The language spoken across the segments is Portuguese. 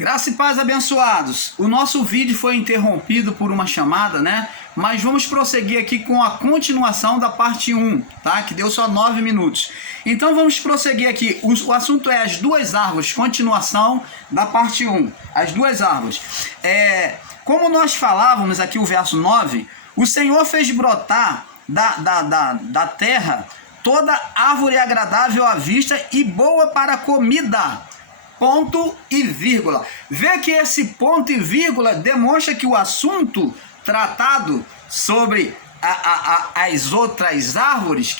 Graça e paz, abençoados. O nosso vídeo foi interrompido por uma chamada, né? Mas vamos prosseguir aqui com a continuação da parte 1, tá? Que deu só 9 minutos. Então vamos prosseguir aqui. O assunto é as duas árvores, continuação da parte 1. As duas árvores. Como nós falávamos aqui, o verso 9, o Senhor fez brotar da terra toda árvore agradável à vista e boa para a comida. Ponto e vírgula. Vê que esse ponto e vírgula demonstra que o assunto tratado sobre as outras árvores,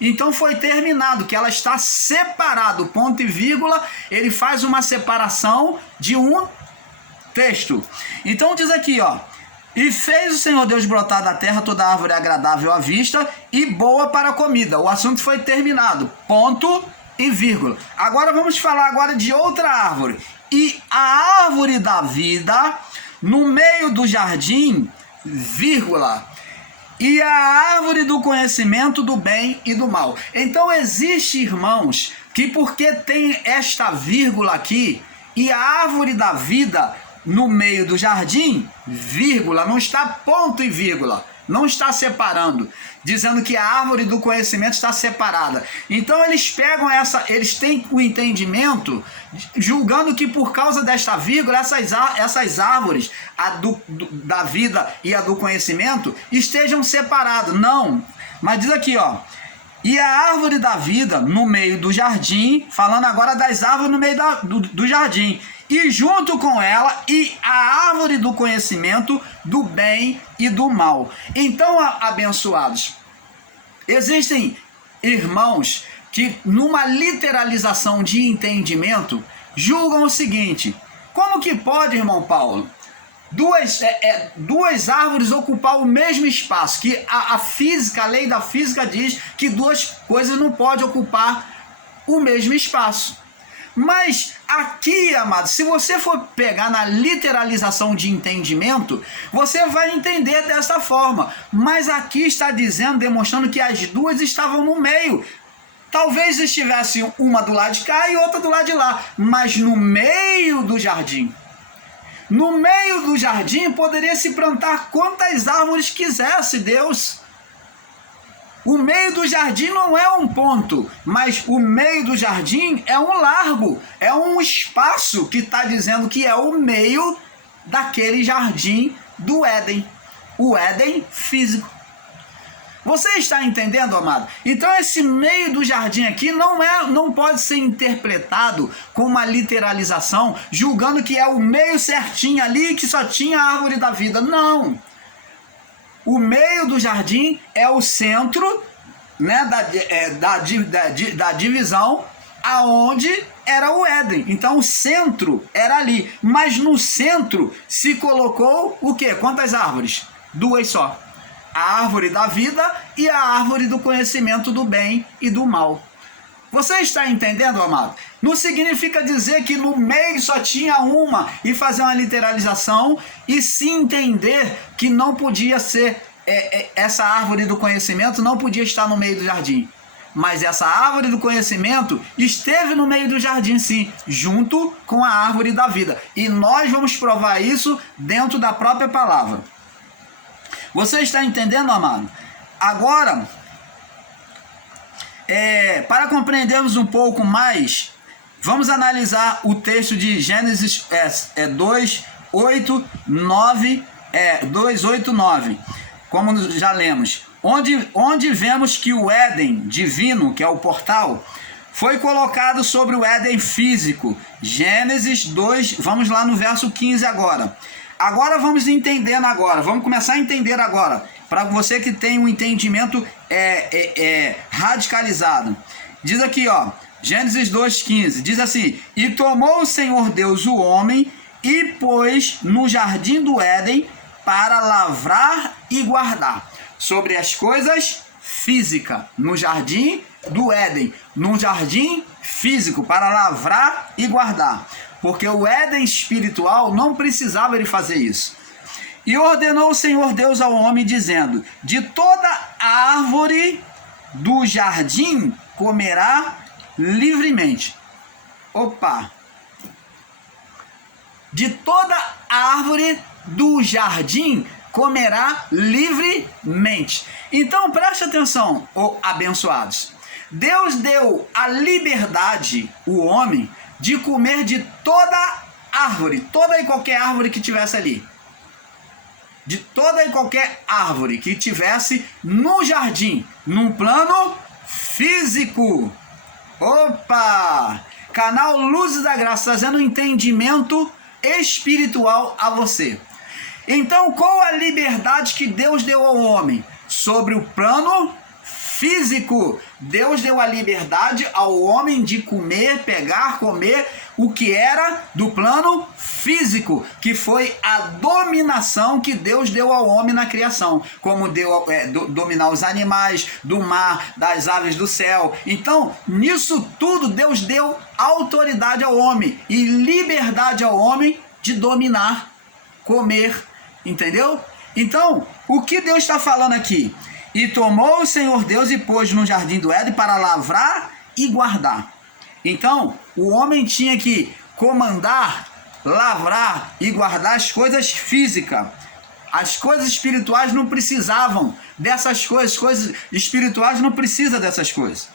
então foi terminado, que ela está separado, ponto e vírgula, ele faz uma separação de um texto. Então diz aqui, ó, e fez o Senhor Deus brotar da terra toda árvore agradável à vista e boa para a comida. O assunto foi terminado, ponto e vírgula. Agora vamos falar agora de outra árvore. E a árvore da vida no meio do jardim, vírgula, e a árvore do conhecimento do bem e do mal. Então existe, irmãos, que porque tem esta vírgula aqui, e a árvore da vida no meio do jardim, vírgula, não está ponto e vírgula, não está separando, dizendo que a árvore do conhecimento está separada. Então eles pegam eles têm o entendimento, julgando que por causa desta vírgula, essas árvores, da vida e a do conhecimento, estejam separadas. Não, mas diz aqui, ó, e a árvore da vida no meio do jardim, falando agora das árvores no meio do jardim, e junto com ela, e a árvore do conhecimento do bem e do mal. Então, abençoados, existem irmãos que numa literalização de entendimento julgam o seguinte: como que pode, irmão Paulo, duas árvores ocupar o mesmo espaço? Que a lei da física diz que duas coisas não podem ocupar o mesmo espaço. Mas aqui, amado, se você for pegar na literalização de entendimento, você vai entender dessa forma. Mas aqui está dizendo, demonstrando que as duas estavam no meio. Talvez estivesse uma do lado de cá e outra do lado de lá, mas no meio do jardim. No meio do jardim poderia se plantar quantas árvores quisesse Deus. O meio do jardim não é um ponto, mas o meio do jardim é um largo, é um espaço que está dizendo que é o meio daquele jardim do Éden, o Éden físico. Você está entendendo, amado? Então esse meio do jardim aqui não pode ser interpretado com uma literalização, julgando que é o meio certinho ali que só tinha a árvore da vida. Não! O meio do jardim é o centro, né, da divisão, aonde era o Éden. Então o centro era ali. Mas no centro se colocou o quê? Quantas árvores? Duas só. A árvore da vida e a árvore do conhecimento do bem e do mal. Você está entendendo, amado? Não significa dizer que no meio só tinha uma e fazer uma literalização e se entender que não podia ser, essa árvore do conhecimento não podia estar no meio do jardim. Mas essa árvore do conhecimento esteve no meio do jardim, sim, junto com a árvore da vida. E nós vamos provar isso dentro da própria palavra. Você está entendendo, amado? Agora, para compreendermos um pouco mais, vamos analisar o texto de Gênesis 2, 8, 9, 2, 8, 9, como já lemos, onde vemos que o Éden divino, que é o portal, foi colocado sobre o Éden físico. Gênesis 2, vamos lá no verso 15 agora. Agora vamos entendendo agora, vamos começar a entender agora, para você que tem um entendimento radicalizado. Diz aqui, ó, Gênesis 2,15, diz assim: e tomou o Senhor Deus o homem e pôs no jardim do Éden para lavrar e guardar. Sobre as coisas físicas, no jardim do Éden, no jardim físico, para lavrar e guardar. Porque o Éden espiritual não precisava ele fazer isso. E ordenou o Senhor Deus ao homem, dizendo: de toda árvore do jardim comerá livremente. Opa! de toda árvore do jardim comerá livremente. Então preste atenção, ó abençoados. Deus deu a liberdade, o homem, de comer de toda árvore, toda e qualquer árvore que tivesse ali. De toda e qualquer árvore que tivesse no jardim, num plano físico. Opa! Canal Luzes da Graça, trazendo entendimento espiritual a você. Então, qual a liberdade que Deus deu ao homem? Sobre o plano físico. Deus deu a liberdade ao homem de comer, pegar, comer o que era do plano físico, que foi a dominação que Deus deu ao homem na criação, como deu dominar os animais do mar, das aves do céu. Então, nisso tudo, Deus deu autoridade ao homem e liberdade ao homem de dominar, comer, entendeu? Então, o que Deus está falando aqui? E tomou o Senhor Deus e pôs no jardim do Éden para lavrar e guardar. Então, o homem tinha que comandar, lavrar e guardar as coisas físicas. As coisas espirituais não precisavam dessas coisas. Coisas espirituais não precisam dessas coisas.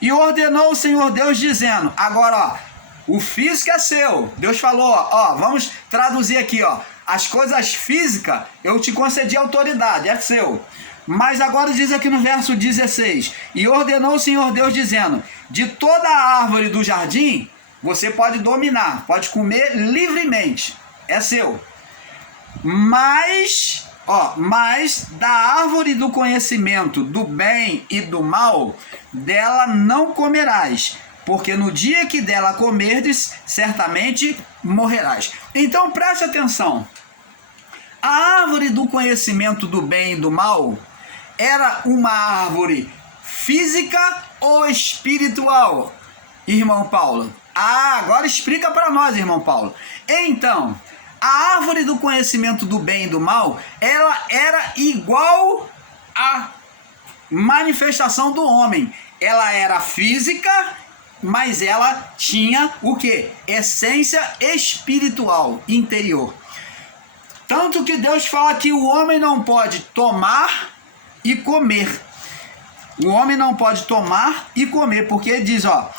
E ordenou o Senhor Deus dizendo, agora, ó, o físico é seu. Deus falou, ó, vamos traduzir aqui, ó. As coisas físicas, eu te concedi autoridade, é seu. Mas agora diz aqui no verso 16, e ordenou o Senhor Deus dizendo, de toda a árvore do jardim, você pode dominar, pode comer livremente, é seu. Mas da árvore do conhecimento do bem e do mal, dela não comerás, porque no dia que dela comerdes, certamente morrerás. Então preste atenção, a árvore do conhecimento do bem e do mal era uma árvore física ou espiritual, irmão Paulo? Agora explica para nós, irmão Paulo. Então, a árvore do conhecimento do bem e do mal, ela era igual à manifestação do homem. Ela era física, mas ela tinha o quê? Essência espiritual, interior. Tanto que Deus fala que o homem não pode tomar e comer. O homem não pode tomar e comer, porque ele diz, ó,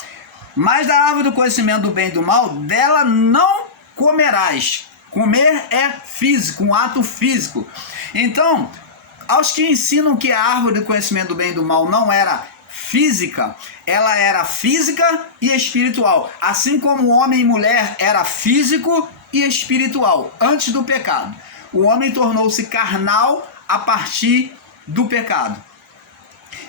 mas da árvore do conhecimento do bem e do mal, dela não comerás. Comer é físico, um ato físico. Então, aos que ensinam que a árvore do conhecimento do bem e do mal não era física, ela era física e espiritual. Assim como o homem e mulher era físico e espiritual, antes do pecado. O homem tornou-se carnal a partir do pecado.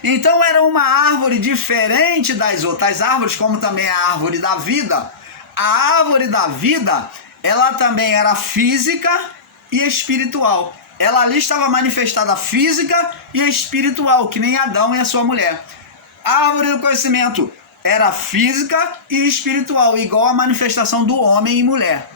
Então era uma árvore diferente das outras árvores, como também a árvore da vida. A árvore da vida, ela também era física e espiritual. Ela ali estava manifestada física e espiritual, que nem Adão e a sua mulher. A árvore do conhecimento era física e espiritual, igual a manifestação do homem e mulher.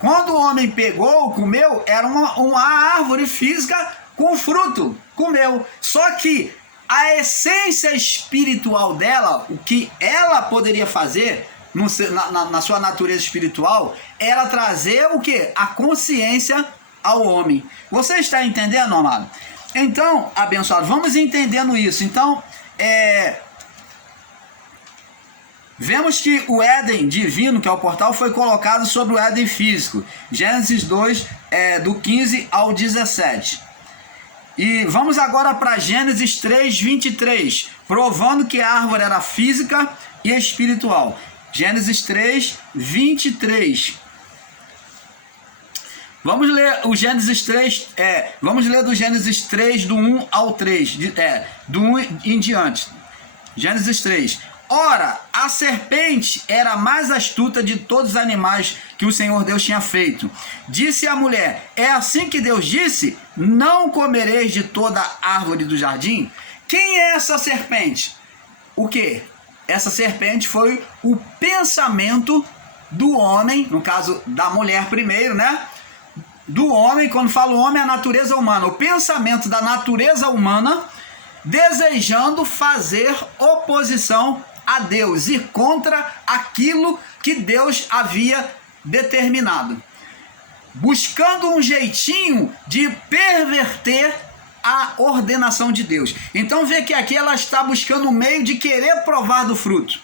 Quando o homem pegou, comeu, era uma árvore física com fruto, comeu. Só que a essência espiritual dela, o que ela poderia fazer na sua natureza espiritual, era trazer o quê? A consciência ao homem. Você está entendendo, amado? Então, abençoado, vamos entendendo isso. Então, vemos que o Éden divino, que é o portal, foi colocado sobre o Éden físico. Gênesis 2, do 15 ao 17. E vamos agora para Gênesis 3, 23, provando que a árvore era física e espiritual. Gênesis 3, 23. Vamos ler o Gênesis 3, vamos ler do Gênesis 3, do 1 ao 3, do 1 em diante. Gênesis 3. Ora, a serpente era a mais astuta de todos os animais que o Senhor Deus tinha feito. Disse a mulher, é assim que Deus disse, não comereis de toda árvore do jardim? Quem é essa serpente? O quê? Essa serpente foi o pensamento do homem, no caso da mulher primeiro, né? Do homem, quando falo homem, é a natureza humana. O pensamento da natureza humana desejando fazer oposição a Deus, ir contra aquilo que Deus havia determinado, buscando um jeitinho de perverter a ordenação de Deus. Então vê que aqui ela está buscando um meio de querer provar do fruto.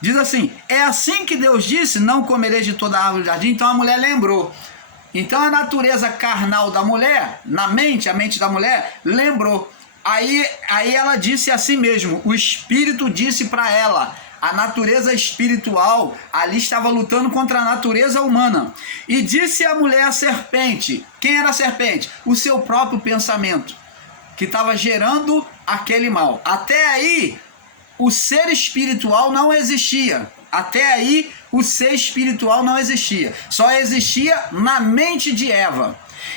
Diz assim: é assim que Deus disse, não comereis de toda a árvore do jardim. Então a mulher lembrou. Então a natureza carnal da mulher, a mente da mulher, lembrou. Aí ela disse a si mesmo, o Espírito disse para ela, a natureza espiritual ali estava lutando contra a natureza humana. E disse a mulher à serpente, quem era a serpente? O seu próprio pensamento, que estava gerando aquele mal. Até aí, o ser espiritual não existia. Até aí, o ser espiritual não existia. Só existia na mente de Eva.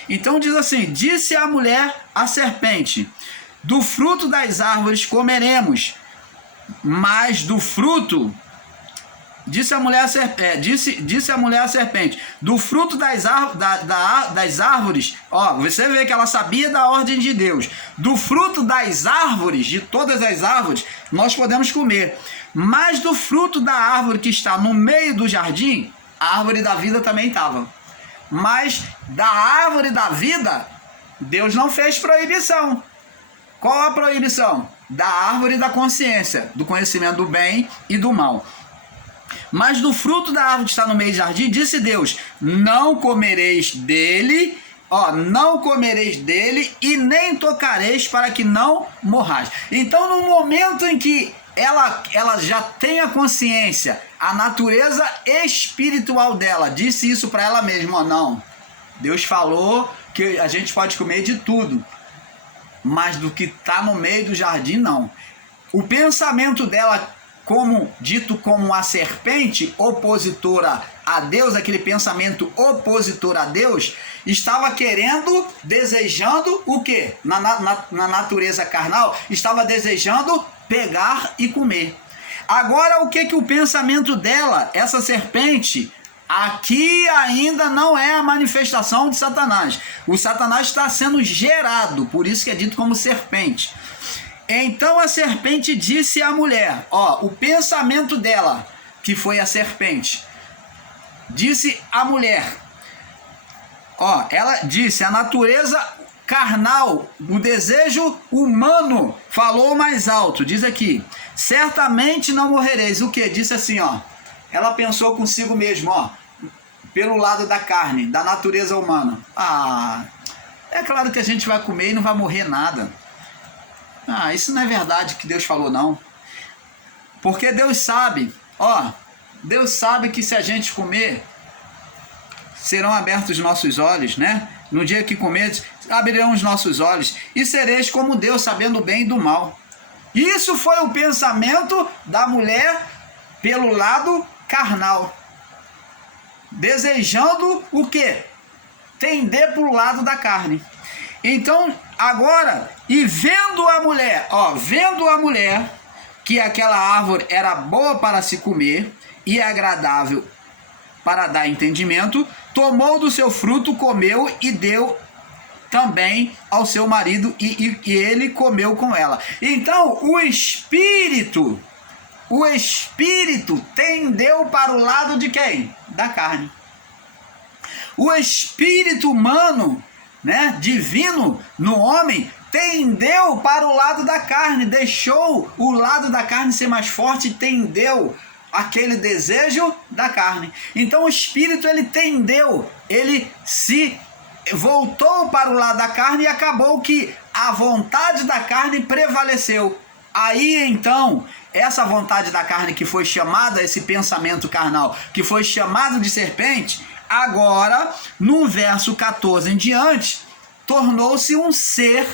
Então diz assim, disse a mulher à serpente, do fruto das árvores comeremos, mas do fruto, disse a mulher à serpente, do fruto das árvores, ó, você vê que ela sabia da ordem de Deus, do fruto das árvores, de todas as árvores, nós podemos comer, mas do fruto da árvore que está no meio do jardim, a árvore da vida também estava, mas da árvore da vida, Deus não fez proibição. Qual a proibição? Da árvore da consciência, do conhecimento do bem e do mal. Mas do fruto da árvore que está no meio do jardim, disse Deus, não comereis dele, não comereis dele e nem tocareis para que não morrais. Então no momento em que ela já tem a consciência, a natureza espiritual dela, disse isso para ela mesma, não, Deus falou que a gente pode comer de tudo, mas do que está no meio do jardim, não. O pensamento dela, dito como a serpente opositora a Deus, aquele pensamento opositor a Deus, estava querendo, desejando o quê? Na natureza carnal, estava desejando pegar e comer. Agora, o que o pensamento dela, essa serpente, aqui ainda não é a manifestação de Satanás. O Satanás está sendo gerado, por isso que é dito como serpente. Então a serpente disse à mulher, o pensamento dela, que foi a serpente, disse à mulher, ela disse, a natureza carnal, o desejo humano, falou mais alto, diz aqui, certamente não morrereis. O que? Disse assim, ela pensou consigo mesmo, pelo lado da carne, da natureza humana. É claro que a gente vai comer e não vai morrer nada. Isso não é verdade que Deus falou, não. Porque Deus sabe, Deus sabe que se a gente comer, serão abertos os nossos olhos, né? No dia que comerdes, abrirão os nossos olhos, e sereis como Deus, sabendo o bem e do mal. Isso foi o pensamento da mulher pelo lado carnal. Desejando o quê? Tender para o lado da carne. Então, agora, e vendo a mulher, que aquela árvore era boa para se comer e agradável para dar entendimento, tomou do seu fruto, comeu e deu também ao seu marido, e ele comeu com ela. Então, o espírito tendeu para o lado de quem? Da carne. O espírito humano, né, divino no homem, tendeu para o lado da carne, deixou o lado da carne ser mais forte e tendeu aquele desejo da carne. Então o espírito, ele tendeu, ele se voltou para o lado da carne e acabou que a vontade da carne prevaleceu. Aí então, essa vontade da carne que foi chamada, esse pensamento carnal, que foi chamado de serpente, agora, no verso 14 em diante, tornou-se um ser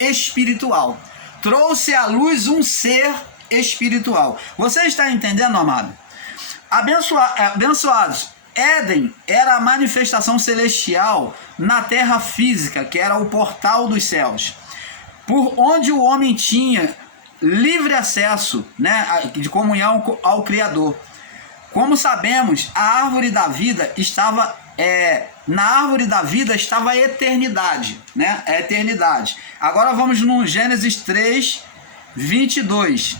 espiritual. Trouxe à luz um ser espiritual. Você está entendendo, amado? Abençoados, Éden era a manifestação celestial na terra física, que era o portal dos céus, por onde o homem tinha livre acesso, né, de comunhão ao Criador. Como sabemos, a árvore da vida estava na árvore da vida estava a eternidade, né? A eternidade. Agora vamos no Gênesis 3, 22.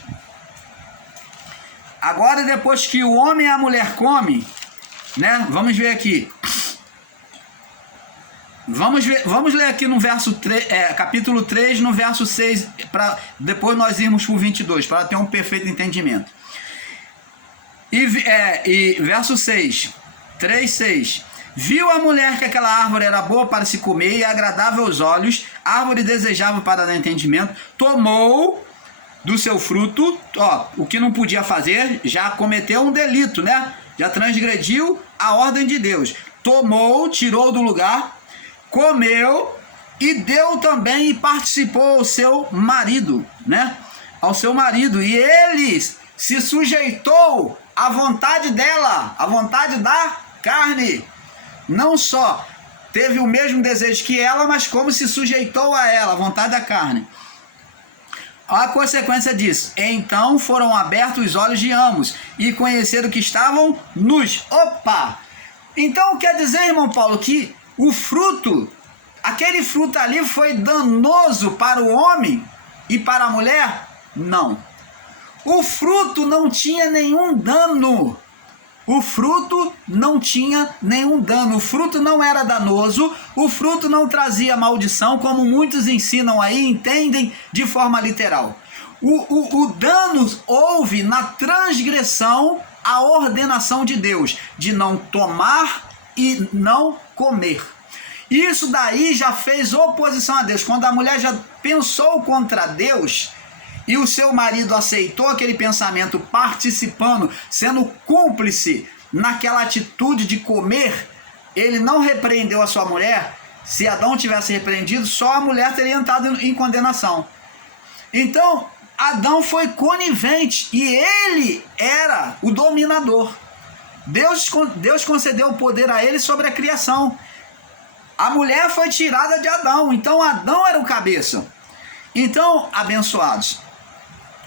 Agora, depois que o homem e a mulher comem, né? Vamos ver aqui. Vamos ler aqui no verso 3, capítulo 3, no verso 6, para depois nós irmos para o 22, para ter um perfeito entendimento. E verso 6, 3, 6. Viu a mulher que aquela árvore era boa para se comer e agradável aos olhos, árvore desejável para dar entendimento, tomou do seu fruto, o que não podia fazer, já cometeu um delito, né? Já transgrediu a ordem de Deus. Tomou, tirou do lugar, comeu e deu também e participou ao seu marido, né? Ao seu marido. E ele se sujeitou à vontade dela, à vontade da carne. Não só teve o mesmo desejo que ela, mas como se sujeitou a ela, à vontade da carne. A consequência disso, então foram abertos os olhos de ambos e conheceram que estavam nus. Opa! Então quer dizer, irmão Paulo, que o fruto, aquele fruto ali foi danoso para o homem e para a mulher? Não. O fruto não tinha nenhum dano. O fruto não tinha nenhum dano. O fruto não era danoso. O fruto não trazia maldição, como muitos ensinam aí, entendem de forma literal. O dano houve na transgressão à ordenação de Deus, de não tomar e não comer. Isso daí já fez oposição a Deus. Quando a mulher já pensou contra Deus e o seu marido aceitou aquele pensamento, participando, sendo cúmplice naquela atitude de comer, ele não repreendeu a sua mulher. Se Adão tivesse repreendido, só a mulher teria entrado em condenação. Então, Adão foi conivente e ele era o dominador. Deus concedeu o poder a ele sobre a criação. A mulher foi tirada de Adão, então Adão era o cabeça. Então, abençoados,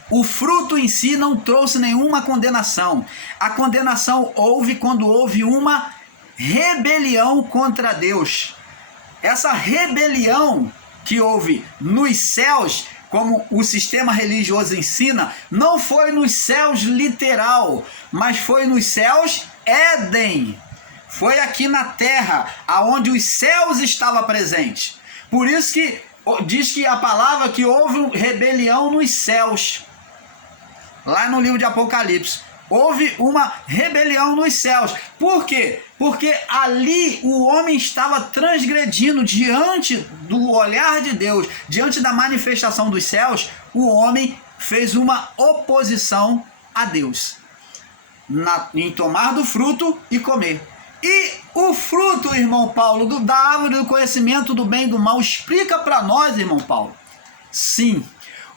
o fruto em si não trouxe nenhuma condenação. A condenação houve quando houve uma rebelião contra Deus. Essa rebelião que houve nos céus, como o sistema religioso ensina, não foi nos céus literal, mas foi nos céus Éden. Foi aqui na terra, aonde os céus estavam presentes. Por isso que diz que a palavra que houve rebelião nos céus. Lá no livro de Apocalipse, houve uma rebelião nos céus. Por quê? Porque ali o homem estava transgredindo diante do olhar de Deus, diante da manifestação dos céus, o homem fez uma oposição a Deus, em tomar do fruto e comer. E o fruto, irmão Paulo, da árvore do conhecimento do bem e do mal, explica para nós, irmão Paulo. Sim,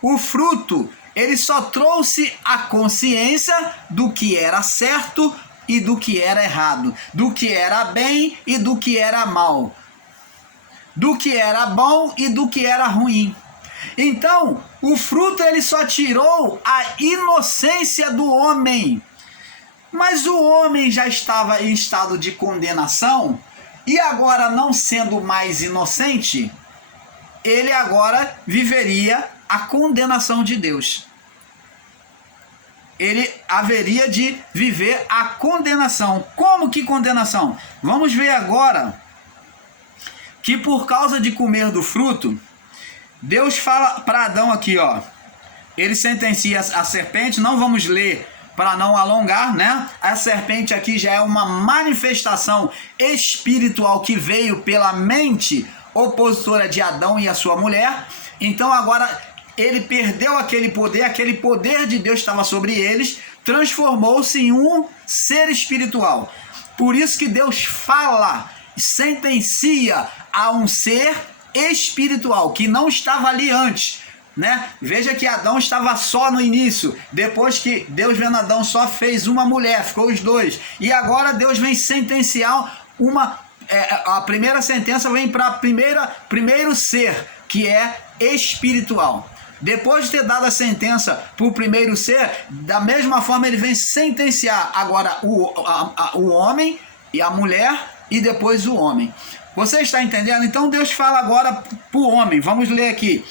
o fruto, ele só trouxe a consciência do que era certo e do que era errado, do que era bem e do que era mal, do que era bom e do que era ruim. Então, o fruto ele só tirou a inocência do homem. Mas o homem já estava em estado de condenação e agora, não sendo mais inocente, ele agora viveria a condenação de Deus. Ele haveria de viver a condenação. Como que condenação? Vamos ver agora que por causa de comer do fruto, Deus fala para Adão aqui, ó. Ele sentencia a serpente, não vamos ler para não alongar, né? A serpente aqui já é uma manifestação espiritual que veio pela mente opositora de Adão e a sua mulher. Então agora ele perdeu aquele poder de Deus estava sobre eles, transformou-se em um ser espiritual. Por isso que Deus fala, sentencia a um ser espiritual, que não estava ali antes, né? Veja que Adão estava só no início, depois que Deus vendo Adão só fez uma mulher, ficou os dois, e agora Deus vem sentenciar a primeira sentença vem para primeiro ser, que é espiritual. Depois de ter dado a sentença para o primeiro ser, da mesma forma ele vem sentenciar agora o homem e a mulher e depois o homem. Você está entendendo? Então Deus fala agora para o homem. Vamos ler aqui.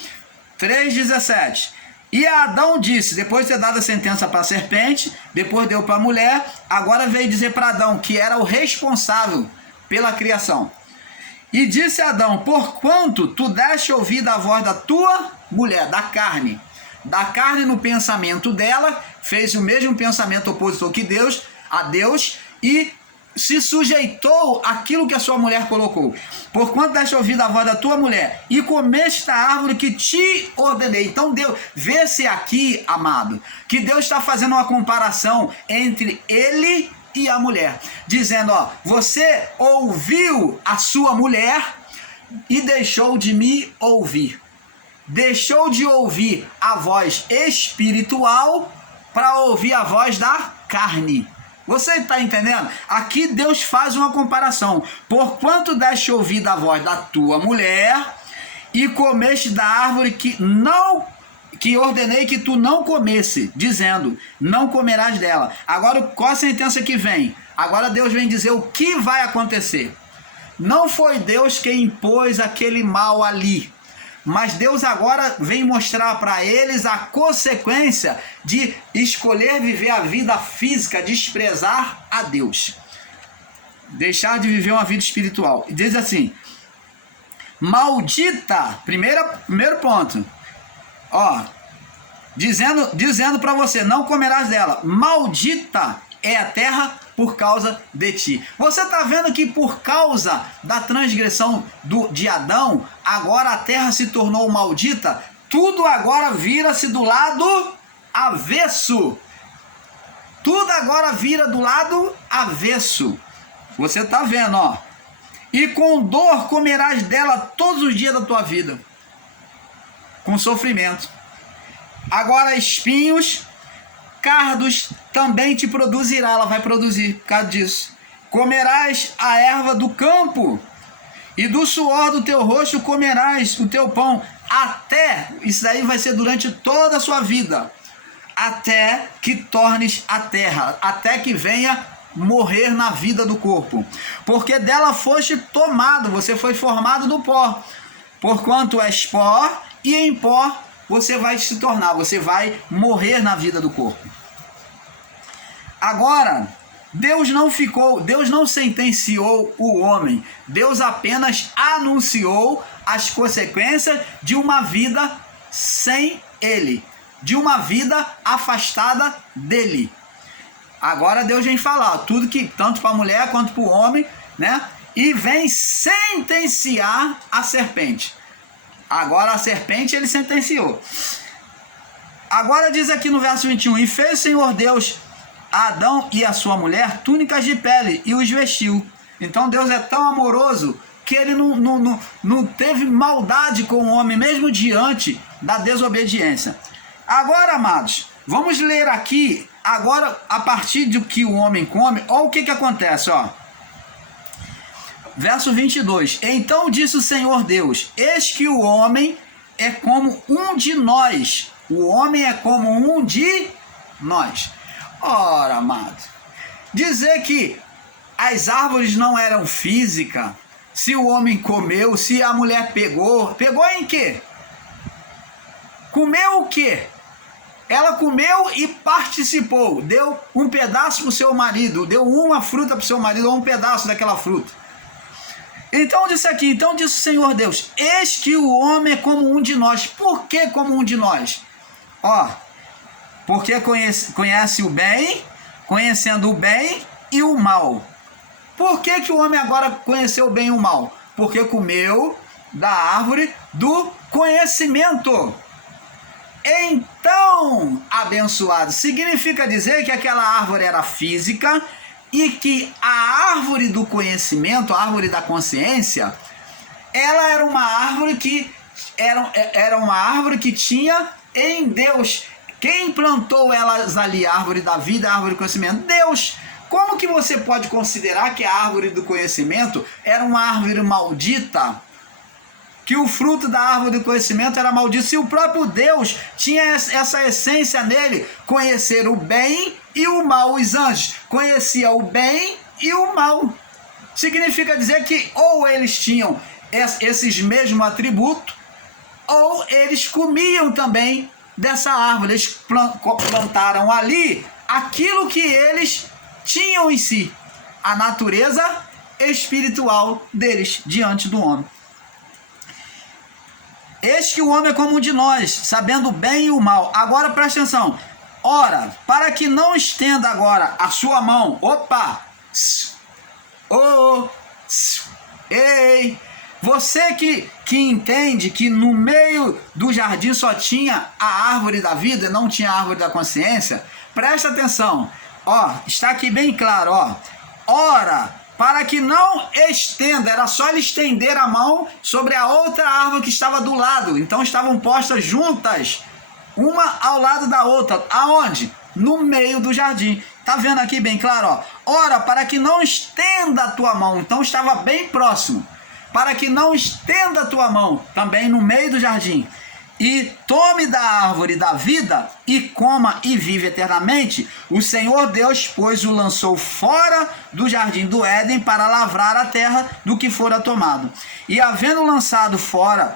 3,17. E Adão disse, depois de ter dado a sentença para a serpente, depois deu para a mulher, agora veio dizer para Adão, que era o responsável pela criação. E disse Adão, porquanto tu deste ouvir a voz da tua mulher, da carne no pensamento dela, fez o mesmo pensamento opositor que a Deus, e se sujeitou àquilo que a sua mulher colocou. Porquanto deste ouvir a voz da tua mulher, e comeste da árvore que te ordenei. Então Deus, vê-se aqui, amado, que Deus está fazendo uma comparação entre ele e a mulher, dizendo, ó, você ouviu a sua mulher e deixou de me ouvir. Deixou de ouvir a voz espiritual para ouvir a voz da carne. Você está entendendo? Aqui Deus faz uma comparação. Porquanto deste ouvir a voz da tua mulher e comeste da árvore que ordenei que tu não comesse, dizendo, não comerás dela. Agora, qual a sentença que vem? Agora Deus vem dizer o que vai acontecer. Não foi Deus quem impôs aquele mal ali, mas Deus agora vem mostrar para eles a consequência de escolher viver a vida física, desprezar a Deus, deixar de viver uma vida espiritual. E diz assim, maldita, primeiro ponto, ó, dizendo para você, não comerás dela, maldita é a terra por causa de ti. Você está vendo que por causa da transgressão de Adão, agora a terra se tornou maldita, tudo agora vira-se do lado avesso. Tudo agora vira do lado avesso. Você está vendo, ó. E com dor comerás dela todos os dias da tua vida. Com sofrimento. Agora espinhos, cardos também te produzirá, ela vai produzir por causa disso. Comerás a erva do campo, e do suor do teu rosto comerás o teu pão, até, isso daí vai ser durante toda a sua vida, até que tornes a terra, até que venha morrer na vida do corpo, porque dela foste tomado, você foi formado do pó, porquanto és pó, e em pó você vai se tornar, você vai morrer na vida do corpo. Agora, Deus não sentenciou o homem, Deus apenas anunciou as consequências de uma vida sem ele, de uma vida afastada dele. Agora Deus vem falar, tudo que, tanto para a mulher quanto para o homem, né? E vem sentenciar a serpente. Agora a serpente ele sentenciou. Agora diz aqui no verso 21, e fez o Senhor Deus a Adão e a sua mulher túnicas de pele e os vestiu. Então Deus é tão amoroso que ele não teve maldade com o homem, mesmo diante da desobediência. Agora, amados, vamos ler aqui, agora a partir do que o homem come, olha o que acontece, ó. Verso 22, então disse o Senhor Deus, eis que o homem é como um de nós, o homem é como um de nós. Ora, amado, dizer que as árvores não eram físicas, se o homem comeu, se a mulher pegou em quê? Comeu o quê? Ela comeu e participou, deu um pedaço para o seu marido, deu uma fruta para o seu marido, ou um pedaço daquela fruta. Então disse aqui, então disse o Senhor Deus, eis que o homem é como um de nós. Por que como um de nós? Ó, porque conhece o bem, conhecendo o bem e o mal. Por que o homem agora conheceu o bem e o mal? Porque comeu da árvore do conhecimento. Então, abençoado, significa dizer que aquela árvore era física e que a árvore do conhecimento, a árvore da consciência, ela era uma árvore que era uma árvore que tinha em Deus. Quem plantou elas ali, a árvore da vida, a árvore do conhecimento? Deus. Como que você pode considerar que a árvore do conhecimento era uma árvore maldita? Que o fruto da árvore do conhecimento era maldito, se o próprio Deus tinha essa essência nele, conhecer o bem e o mal. Os anjos conheciam o bem e o mal. Significa dizer que ou eles tinham esses mesmos atributos, ou eles comiam também dessa árvore. Eles plantaram ali aquilo que eles tinham em si, a natureza espiritual deles diante do homem. Eis que o homem é como um de nós, sabendo o bem e o mal. Agora presta atenção. Ora, para que não estenda agora a sua mão. Opa! Ei! Você que entende que no meio do jardim só tinha a árvore da vida e não tinha a árvore da consciência, presta atenção. Ó, está aqui bem claro, ó. Ora, para que não estenda, era só ele estender a mão sobre a outra árvore que estava do lado. Então estavam postas juntas, uma ao lado da outra. Aonde? No meio do jardim. Tá vendo aqui bem claro, ó? Ora, para que não estenda a tua mão. Então estava bem próximo. Para que não estenda a tua mão, também no meio do jardim. E tome da árvore da vida e coma e vive eternamente. O Senhor Deus, pois, o lançou fora do jardim do Éden para lavrar a terra do que fora tomado. E havendo lançado fora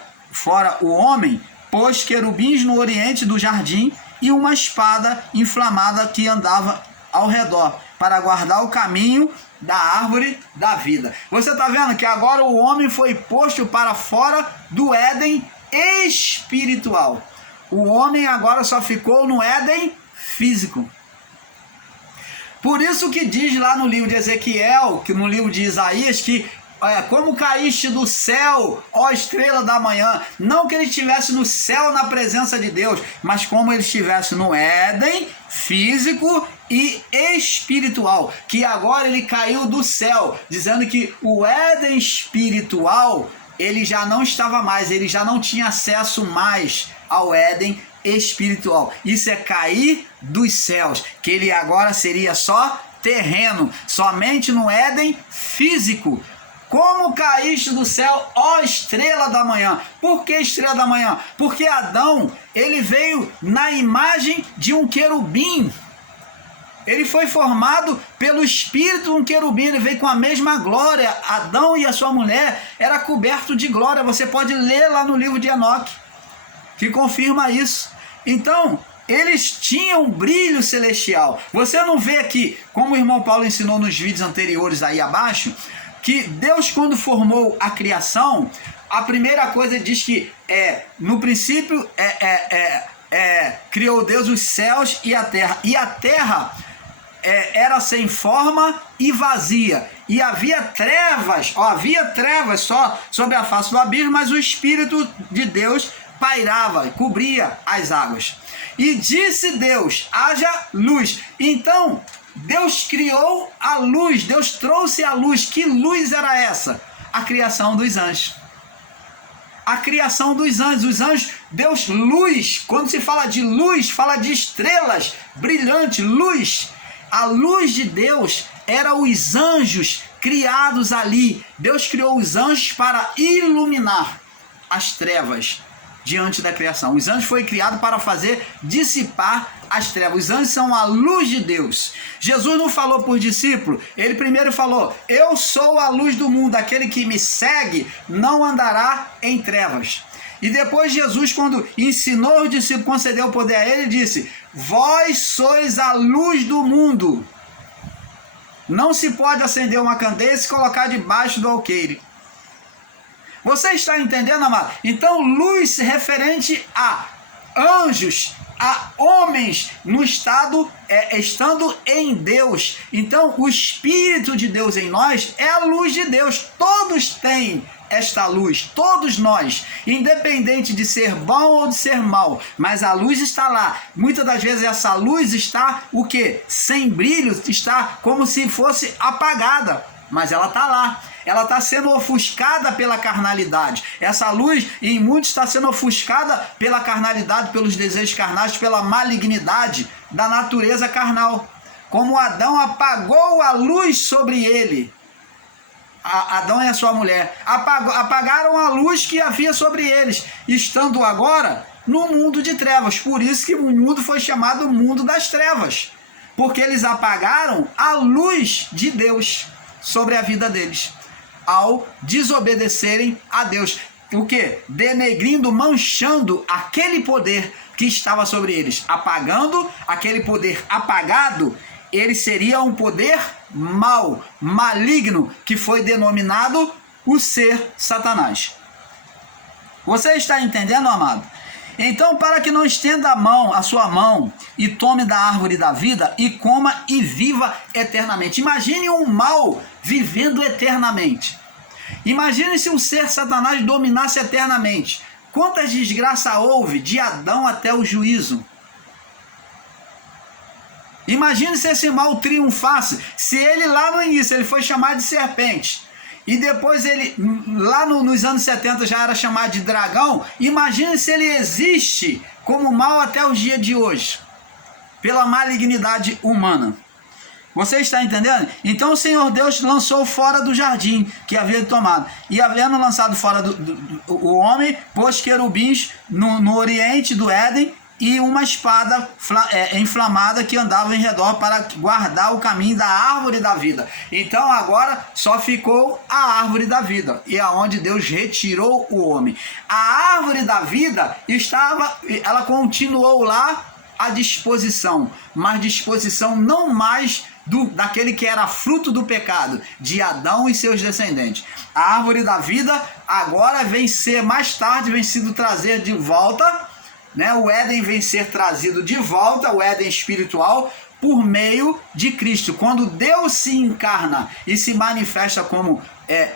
o homem, pôs querubins no oriente do jardim e uma espada inflamada que andava ao redor, para guardar o caminho da árvore da vida. Você está vendo que agora o homem foi posto para fora do Éden espiritual. O homem agora só ficou no Éden físico. Por isso que diz lá no livro de Ezequiel, que no livro de Isaías, que como caíste do céu, ó estrela da manhã. Não que ele estivesse no céu na presença de Deus, mas como ele estivesse no Éden físico e espiritual, que agora ele caiu do céu, dizendo que o Éden espiritual ele já não estava mais, ele já não tinha acesso mais ao Éden espiritual. Isso é cair dos céus, que ele agora seria só terreno, somente no Éden físico. Como caíste do céu, ó estrela da manhã? Por que estrela da manhã? Porque Adão, ele veio na imagem de um querubim. Ele foi formado pelo espírito de um querubim, ele veio com a mesma glória. Adão e a sua mulher era coberto de glória. Você pode ler lá no livro de Enoque, que confirma isso. Então, eles tinham brilho celestial. Você não vê aqui, como o irmão Paulo ensinou nos vídeos anteriores aí abaixo, que Deus, quando formou a criação, a primeira coisa diz que no princípio criou Deus os céus e a terra. E a terra era sem forma e vazia. E havia trevas só sobre a face do abismo, mas o Espírito de Deus pairava, cobria as águas. E disse Deus, haja luz. Então, Deus criou a luz, Deus trouxe a luz. Que luz era essa? A criação dos anjos. A criação dos anjos. Os anjos, Deus, luz. Quando se fala de luz, fala de estrelas brilhantes, luz. A luz de Deus era os anjos criados ali. Deus criou os anjos para iluminar as trevas diante da criação. Os anjos foram criados para fazer dissipar as trevas. Os anjos são a luz de Deus. Jesus não falou por discípulo, ele primeiro falou: eu sou a luz do mundo, aquele que me segue não andará em trevas. E depois Jesus, quando ensinou os discípulos, concedeu o poder a ele, disse: vós sois a luz do mundo. Não se pode acender uma candeia e se colocar debaixo do alqueire. Você está entendendo, amado? Então, luz referente a anjos, a homens no estado, estando em Deus. Então, o Espírito de Deus em nós é a luz de Deus. Todos têm esta luz, todos nós, independente de ser bom ou de ser mal, mas a luz está lá. Muitas das vezes essa luz está o quê? Sem brilho, está como se fosse apagada, mas ela está lá. Ela está sendo ofuscada pela carnalidade. Essa luz, em muitos, está sendo ofuscada pela carnalidade, pelos desejos carnais, pela malignidade da natureza carnal. Como Adão apagou a luz sobre ele. Adão e a sua mulher apagaram a luz que havia sobre eles, estando agora no mundo de trevas. Por isso que o mundo foi chamado mundo das trevas, porque eles apagaram a luz de Deus sobre a vida deles, ao desobedecerem a Deus. O que? Denegrindo, manchando aquele poder que estava sobre eles. Apagando aquele poder apagado, ele seria um poder mau, maligno, que foi denominado o ser Satanás. Você está entendendo, amado? Então, para que não estenda a sua mão e tome da árvore da vida e coma e viva eternamente. Imagine um mal vivendo eternamente. Imagine se o ser Satanás dominasse eternamente. Quantas desgraças houve de Adão até o juízo? Imagine se esse mal triunfasse. Se ele lá no início ele foi chamado de serpente, e depois ele, lá nos anos 70, já era chamado de dragão. Imagine se ele existe como mal até os dias de hoje, pela malignidade humana. Você está entendendo? Então o Senhor Deus lançou fora do jardim que havia tomado. E havendo lançado fora o homem, pôs querubins no oriente do Éden, e uma espada inflamada que andava em redor para guardar o caminho da árvore da vida. Então agora só ficou a árvore da vida, e aonde Deus retirou o homem. A árvore da vida ela continuou lá à disposição, mas disposição não mais daquele que era fruto do pecado, de Adão e seus descendentes. A árvore da vida agora mais tarde vem sido trazer de volta, né? O Éden vem ser trazido de volta, o Éden espiritual, por meio de Cristo. Quando Deus se encarna e se manifesta como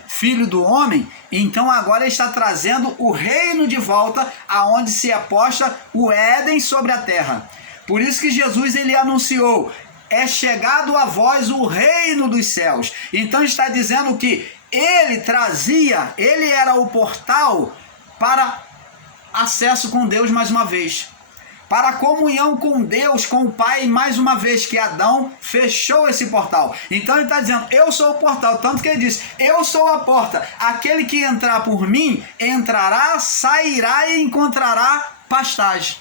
filho do homem, então agora ele está trazendo o reino de volta, aonde se aposta o Éden sobre a terra. Por isso que Jesus ele anunciou: é chegado a vós o reino dos céus. Então está dizendo que ele era o portal para acesso com Deus mais uma vez, para a comunhão com Deus, com o Pai mais uma vez, que Adão fechou esse portal. Então ele está dizendo: eu sou o portal, tanto que ele diz: eu sou a porta, aquele que entrar por mim, entrará, sairá e encontrará pastagem.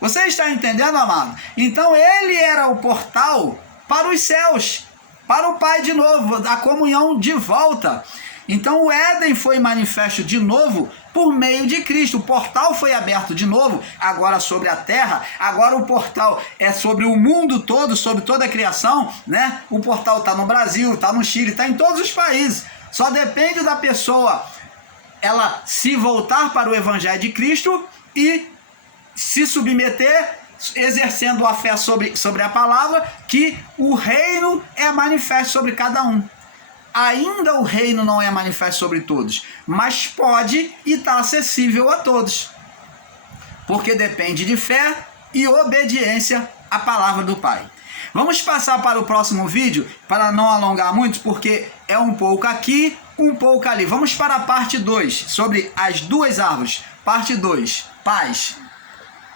Você está entendendo, amado? Então ele era o portal para os céus, para o Pai de novo, a comunhão de volta. Então o Éden foi manifesto de novo por meio de Cristo. O portal foi aberto de novo, agora sobre a terra. Agora o portal é sobre o mundo todo, sobre toda a criação, né? O portal está no Brasil, está no Chile, está em todos os países. Só depende da pessoa ela se voltar para o Evangelho de Cristo e se submeter, exercendo a fé sobre a palavra, que o reino é manifesto sobre cada um. Ainda o reino não é manifesto sobre todos, mas pode e está acessível a todos, porque depende de fé e obediência à palavra do Pai. Vamos passar para o próximo vídeo, para não alongar muito, porque é um pouco aqui, um pouco ali. Vamos para a parte 2, sobre as duas árvores. Parte 2, paz.